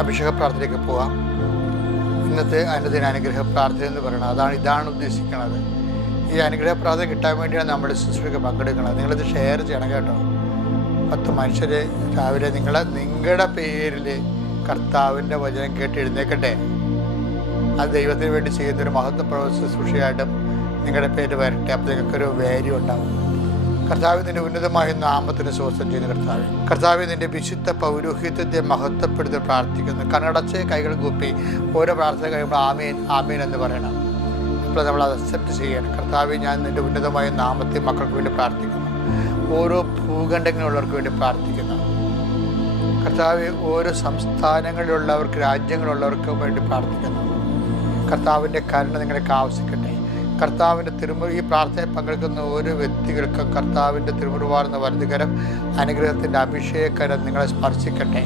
അഭിഷേക പ്രാർത്ഥനയ്ക്ക് പോവാം. ഇന്നത്തെ അനുദിന അനുഗ്രഹ പ്രാർത്ഥന എന്ന് പറയുന്നത് ഇതാണ് ഉദ്ദേശിക്കുന്നത്. ഈ അനുഗ്രഹ പ്രാർത്ഥന കിട്ടാൻ വേണ്ടിയാണ് നമ്മൾ ശുശ്രൂഷയ്ക്ക് പങ്കെടുക്കുന്നത്. നിങ്ങളിത് ഷെയർ ചെയ്യണം കേട്ടോ. 10 മനുഷ്യർ രാവിലെ നിങ്ങളുടെ പേരിൽ കർത്താവിൻ്റെ വചനം കേട്ട് എഴുന്നേക്കട്ടെ. അത് ദൈവത്തിന് വേണ്ടി ചെയ്യുന്നൊരു മഹത്വപ്രവ ശുശ്രൂഷയായിട്ടും നിങ്ങളുടെ പേര് വരട്ടെ. അപ്പോൾ നിങ്ങൾക്കൊരു വാല്യൂ ഉണ്ടാവും. കർത്താവ് നിൻ്റെ ഉന്നതമായ നാമത്തിന് സ്വസ്ഥം ചെയ്യുന്ന കർത്താവ് നിൻ്റെ വിശുദ്ധ പൗരോഹിത്യത്തെ മഹത്വപ്പെടുത്തി പ്രാർത്ഥിക്കുന്നു. കണ്ണടച്ച് കൈകൾ കൂപ്പി ഓരോ പ്രാർത്ഥന കഴിയുമ്പോൾ ആമേൻ ആമേൻ എന്ന് പറയണം. അപ്പോൾ നമ്മൾ അത് അക്സെപ്റ്റ് ചെയ്യണം. കർത്താവ് ഞാൻ നിൻ്റെ ഉന്നതമായ നാമത്തെ മക്കൾക്ക് വേണ്ടി പ്രാർത്ഥിക്കുന്നു. ഓരോ ഭൂഖണ്ഡങ്ങളുള്ളവർക്ക് വേണ്ടി പ്രാർത്ഥിക്കുന്നു. കർത്താവ് ഓരോ സംസ്ഥാനങ്ങളിലുള്ളവർക്ക് രാജ്യങ്ങളുള്ളവർക്ക് വേണ്ടി പ്രാർത്ഥിക്കുന്നു. കർത്താവിൻ്റെ കരുണ നിങ്ങൾക്ക് ആവശ്യിക്കട്ടെ. കർത്താവിൻ്റെ ഈ പ്രാർത്ഥനയിൽ പങ്കെടുക്കുന്ന ഓരോ വ്യക്തികൾക്കും കർത്താവിൻ്റെ തിരുമുറുവാർന്ന വലതുകരം അനുഗ്രഹത്തിൻ്റെ അഭിഷേകകരം നിങ്ങളെ സ്പർശിക്കട്ടെ.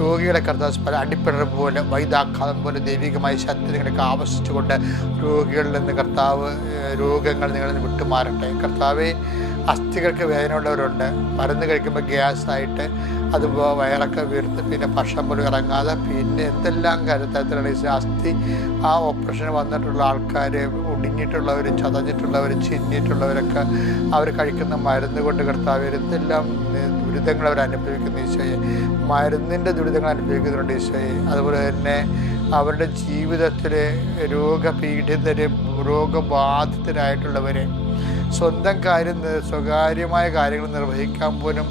രോഗികളെ കർത്താവ് അടിപ്പിണർ പോലെ വൈദാഘാതം പോലെ ദൈവികമായ ശക്തി നിങ്ങൾക്ക് ആവശ്യിച്ചുകൊണ്ട് രോഗികളിൽ നിന്ന് കർത്താവ് രോഗങ്ങൾ നിങ്ങളിൽ നിന്ന് വിട്ടുമാറട്ടെ. കർത്താവെ, അസ്ഥികൾക്ക് വേദനയുള്ളവരുണ്ട്. മരുന്ന് കഴിക്കുമ്പോൾ ഗ്യാസായിട്ട് അതുപോലെ വയറൊക്കെ വീർത്ത് പിന്നെ ഭക്ഷണം പോലും ഇറങ്ങാതെ പിന്നെ എന്തെല്ലാം തരത്തിലുള്ള അസ്ഥി ഓപ്പറേഷൻ വന്നിട്ടുള്ള ആൾക്കാർ, ഒടിഞ്ഞിട്ടുള്ളവർ, ചതഞ്ഞിട്ടുള്ളവർ, ചിന്നിട്ടുള്ളവരൊക്കെ അവർ കഴിക്കുന്ന മരുന്ന് കൊണ്ട് കർത്താവ് എന്തെല്ലാം ദുരിതങ്ങൾ അവർ അനുഭവിക്കുന്ന ഈശോയെ, മരുന്നിൻ്റെ ദുരിതങ്ങൾ അനുഭവിക്കുന്നുണ്ട് ഈശോയെ. അതുപോലെ തന്നെ അവരുടെ ജീവിതത്തിൽ രോഗപീഡിതരും രോഗബാധിതരായിട്ടുള്ളവരെ സ്വന്തം സ്വകാര്യമായ കാര്യങ്ങൾ നിർവഹിക്കാൻ പോലും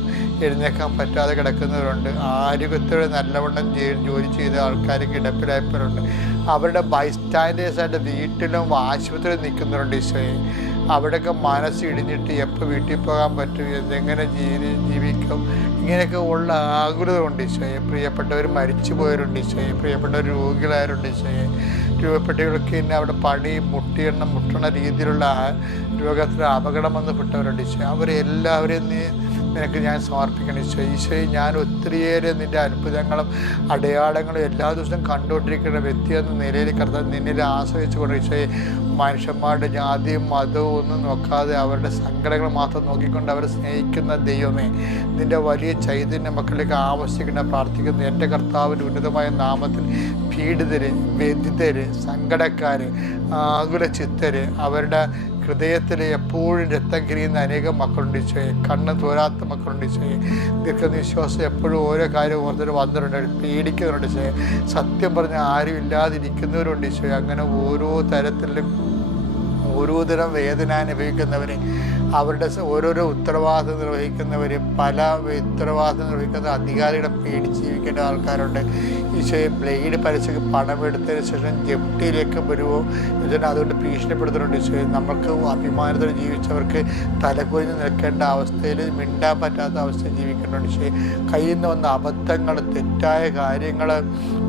എഴുന്നേക്കാൻ പറ്റാതെ കിടക്കുന്നവരുണ്ട്. ആരോഗ്യത്തോടെ നല്ലവണ്ണം ജോലി ചെയ്ത ആൾക്കാർ കിടപ്പിലായവരുണ്ട്. അവരുടെ ബൈസ്റ്റാൻഡേഴ്സായിട്ട് വീട്ടിലും ആശുപത്രിയിൽ നിൽക്കുന്നവരുണ്ട് ഈശോയെ. അവിടെയൊക്കെ മനസ്സിടിഞ്ഞിട്ട് എപ്പോൾ വീട്ടിൽ പോകാൻ പറ്റും, എന്തെങ്ങനെ ജീവിക്കും, ഇങ്ങനെയൊക്കെ ഉള്ള ആകുലതയുണ്ട് ഈശോയെ. പ്രിയപ്പെട്ടവർ മരിച്ചു പോയവരുണ്ട് ഈശോയെ. പ്രിയപ്പെട്ടവർ രോഗികളായവരുണ്ട് ഈശോയെ. രൂപപ്പെട്ടവർക്ക് തന്നെ അവിടെ മുട്ടണ രീതിയിലുള്ള രോഗത്തിൽ അപകടം വന്നപ്പെട്ടവരുണ്ട് ഈശോയെ. അവരെല്ലാവരെയും നിനക്ക് ഞാൻ സമർപ്പിക്കണം ഈശോയെ. ഈശോയെ, ഞാൻ ഒത്തിരിയേറെ നിൻ്റെ അത്ഭുതങ്ങളും അടയാളങ്ങളും എല്ലാ ദിവസവും കണ്ടുകൊണ്ടിരിക്കുന്ന വ്യക്തിയെന്ന നിലയിൽ കർത്താവ് നിന്നിൽ ആശ്രയിച്ചുകൊണ്ട് ഈശോയെ, മനുഷ്യന്മാരുടെ ജാതിയും മതവും ഒന്നും നോക്കാതെ അവരുടെ സങ്കടങ്ങൾ മാത്രം നോക്കിക്കൊണ്ട് അവരെ സ്നേഹിക്കുന്ന ദൈവമേ, നിൻ്റെ വലിയ ചൈതന്യം മക്കളിലേക്ക് ആവശ്യിക്കുന്ന പ്രാർത്ഥിക്കുന്നു. എൻ്റെ കർത്താവിൻ്റെ ഉന്നതമായ നാമത്തിൽ പീഡിതര്, വ്യഥിതര്, സങ്കടക്കാര്, ആകുല ചിത്തര്, അവരുടെ ഹൃദയത്തിൽ എപ്പോഴും രക്തം കിരിയുന്ന അനേകം മക്കളുണ്ട് ഈശോയെ. കണ്ണ് തോരാത്ത മക്കളുണ്ട് ഈശോയെ. ദീർഘനിശ്വാസം എപ്പോഴും ഓരോ കാര്യം ഓർത്തിട്ട് വന്നിട്ടുണ്ട്, പേടിക്കുന്നുണ്ട് ഈശോയെ. സത്യം പറഞ്ഞാൽ ആരും ഇല്ലാതിരിക്കുന്നവരുണ്ട് ഈശോയെ. അങ്ങനെ ഓരോ തരത്തിലും ഓരോ തരം വേദന അനുഭവിക്കുന്നവരെ, അവരുടെ ഓരോരോ ഉത്തരവാദിത്വം നിർവഹിക്കുന്നവർ, പല ഉത്തരവാദിത്വം നിർവഹിക്കുന്ന അധികാരികളെ പേടിച്ച് ജീവിക്കേണ്ട ആൾക്കാരുണ്ട് ഈശോയെ. ബ്ലേഡ് പരസ്യക്ക് പണമെടുത്തതിന് ശേഷം ജപ്തിയിലേക്ക് വരുമോ എന്നിട്ട് അതുകൊണ്ട് ഭീഷണിപ്പെടുത്തുന്നുണ്ട് ഈശോയെ. നമുക്ക് അഭിമാനത്തോടെ ജീവിച്ചവർക്ക് തലകുനിഞ്ഞ് നിൽക്കേണ്ട അവസ്ഥയിൽ മിണ്ടാൻ പറ്റാത്ത അവസ്ഥയിൽ ജീവിക്കുന്നുണ്ട് ഈശോയെ. കയ്യിൽ നിന്ന് വന്ന അബദ്ധങ്ങൾ, തെറ്റായ കാര്യങ്ങൾ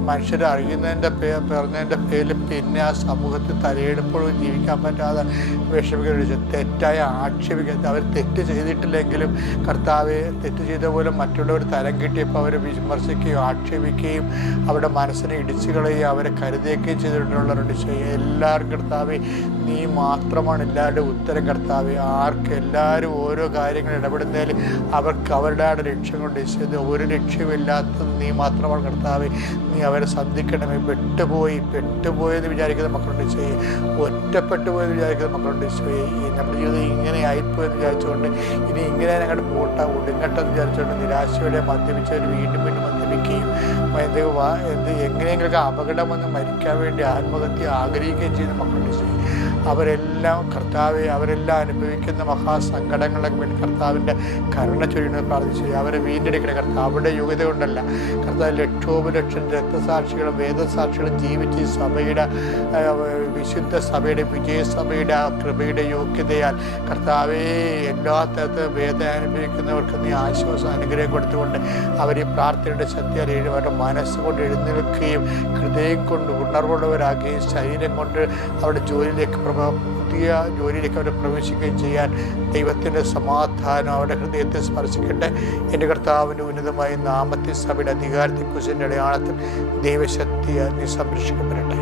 മനുഷ്യർ അറിയുന്നതിൻ്റെ പറഞ്ഞതിൻ്റെ പേരിൽ പിന്നെ ആ സമൂഹത്തിൽ തലയെടുപ്പോഴും ജീവിക്കാൻ പറ്റാതെ വിഷമിക്കുന്ന തെറ്റായ ആക്ഷേപിക്കുക. അവർ തെറ്റ് ചെയ്തിട്ടില്ലെങ്കിലും കർത്താവെ, തെറ്റ് ചെയ്ത പോലെ മറ്റുള്ളവർ തരം കിട്ടിയപ്പോൾ അവരെ വിമർശിക്കുകയും ആക്ഷേപിക്കുകയും അവരുടെ മനസ്സിനെ ഇടിച്ചു കളയുകയും അവരെ കരുതുകയും ചെയ്തിട്ടുള്ളവരുണ്ട്. എല്ലാവർക്കും കർത്താവെ, നീ മാത്രമാണ് എല്ലാവരുടെയും ഉത്തരം കർത്താവെ. എല്ലാവരും ഓരോ കാര്യങ്ങൾ ഇടപെടുന്നതിൽ അവർക്ക് അവരുടെ ലക്ഷ്യം കൊണ്ട് ഈശോയെ, ഒരു ലക്ഷ്യമില്ലാത്തത് നീ മാത്രമാണ് കർത്താവെ. നീ അവരെ സന്ധിക്കണമേ. പെട്ടുപോയെന്ന് വിചാരിക്കുന്ന മക്കളുണ്ട് ഈശോയെ. ഒറ്റപ്പെട്ടു പോയെന്ന് വിചാരിക്കുന്ന മക്കളുണ്ട് ഈശോയെ. നമ്മുടെ ജീവിതം ഇങ്ങനെ ആയിപ്പോയെന്ന് വിചാരിച്ചുകൊണ്ട് ഇനി ഇങ്ങനെ ഞങ്ങളുടെ ഒടുങ്ങട്ടെന്ന് വിചാരിച്ചുകൊണ്ട് നിരാശയോടെ മദ്യപിച്ചവർ വീണ്ടും മദ്യപിക്കുകയും എങ്ങനെയെങ്കിലും അപകടം വന്ന് മരിക്കാൻ വേണ്ടി ആത്മഹത്യ ആഗ്രഹിക്കുകയും ചെയ്യുന്ന മക്കളുണ്ട് ഈശോയെ. അവരെല്ലാം കർത്താവെ, അവരെല്ലാം അനുഭവിക്കുന്ന മഹാസങ്കടങ്ങൾക്ക് വേണ്ടി കർത്താവിൻ്റെ കരുണ ചൊരിയുന്നത് പ്രാർത്ഥിച്ചു. അവരെ വീണ്ടെടുക്കണ കർത്താവ്. അവരുടെ യോഗ്യത കൊണ്ടല്ല കർത്താവ്, ലക്ഷോപലക്ഷം രക്തസാക്ഷികളും വേദസാക്ഷികളും ജീവിച്ച് സഭയുടെ വിശുദ്ധ സഭയുടെ വിജയസഭയുടെ ആ കൃപയുടെ യോഗ്യതയാൽ കർത്താവെ, എല്ലാ തരത്തിലും വേദന അനുഭവിക്കുന്നവർക്ക് നീ ആശ്വാസം അനുഗ്രഹം കൊടുത്തുകൊണ്ട് അവർ ഈ പ്രാർത്ഥനയുടെ ശക്തിയാൽ അവരുടെ മനസ്സുകൊണ്ട് എഴുന്നേൽക്കുകയും ഹൃദയം കൊണ്ട് ഉണർവുള്ളവരാകുകയും ശരീരം കൊണ്ട് അവരുടെ പുതിയ ജോലിയിലേക്ക് അവരെ പ്രവേശിക്കുകയും ചെയ്യാൻ ദൈവത്തിൻ്റെ സമാധാനം അവരുടെ ഹൃദയത്തെ സ്പർശിക്കട്ടെ. എൻ്റെ കർത്താവിൻ്റെ ഉന്നതമായ നാമത്തിൽ സഭയുടെ അധികാരത്തെ കുറിച്ചിൻ്റെ അടയാളത്തിൽ ദൈവശക്തിയെ നീ സംരക്ഷിക്കപ്പെടട്ടെ.